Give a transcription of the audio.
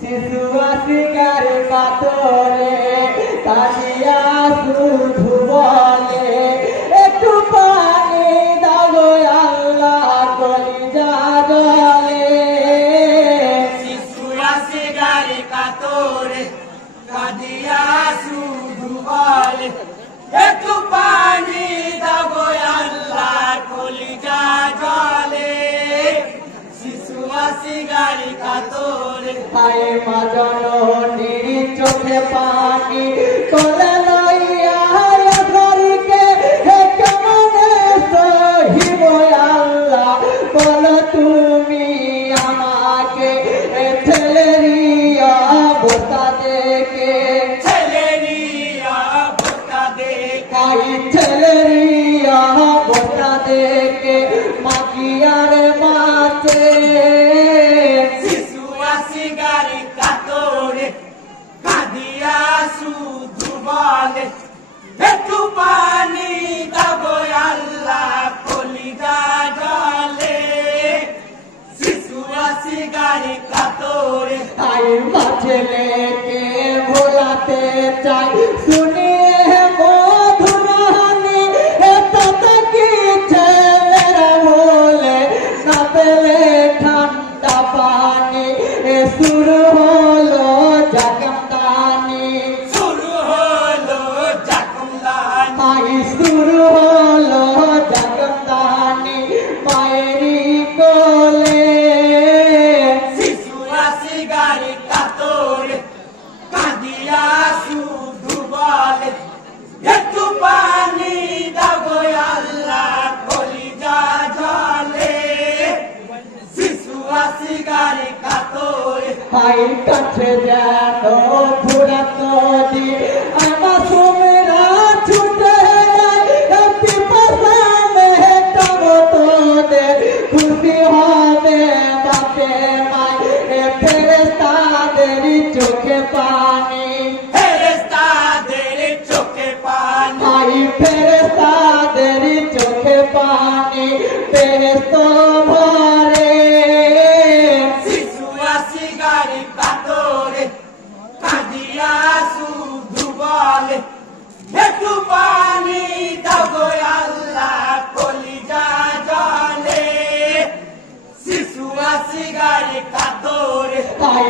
শিশুয়াসিকার কাতরে তাকিয়া শুধু বলে একটু পানি দাও গো আল্লাহ কলিজা জলে। শিশুয়াসিকার কাতরে কাঁদিয়া শুধু বলে একটু পানি দাও গো আল্লাহ কলিজা জলে। শিশুয়াসিকার কাতরে হায় মা জননীর চোখে পানি তোলে লইয়া ঘরকে কেমনে সহিব আল্লাহ বল তুমি আমাকে ছেলেরিয়া বোতা দেখে। ছেলেরিয়া বোতা দেখে ছেলেরিয়া বোতা দেখে মাকিয়ার মাতে শিশুয়াসিকার কাতরে কাঁদিয়া শুধু বলে একটু পানি দাও গো আল্লাহ কলিজা জলে। শিশুয়াসিকার কাতরে তাই ছেলেকে ভোলাতে চাই শুনিয়ে মধুর হানি কি ছেলেরা বলে না পেলে ঠান্ডা পানি শুরু হলো জাকামদানি। শুরু হলো জাকুমদানি তাই শুরু হলো জাকামদানি মায়েরই কোলে। শিশুয়াসিকার কাতরে কাঁদিয়া শুধু বলে একটু পানি দাও গো আল্লাহ কলিজা জলে। শিশুয়াসিকার কাতরে হাই কাছে যেন ফুরাত নদী আমার সুমেরা ছুটে যায় পিপাসা মেটাব তোদের খুশি হবে বাপে মায় ফেরেশতাদের চোখে পানি। ফেরেশতাদের চোখে পানি হাই ফেরেশতাদের চোখে পানি ফেরেশত ভরে। শিশুয়াসিকার কাতরে কাঁদিয়া শুধু বলে একটু পানি দাও গো আল্লাহ কলিজা জলে। শিশুয়াসিকার কাতরে তাই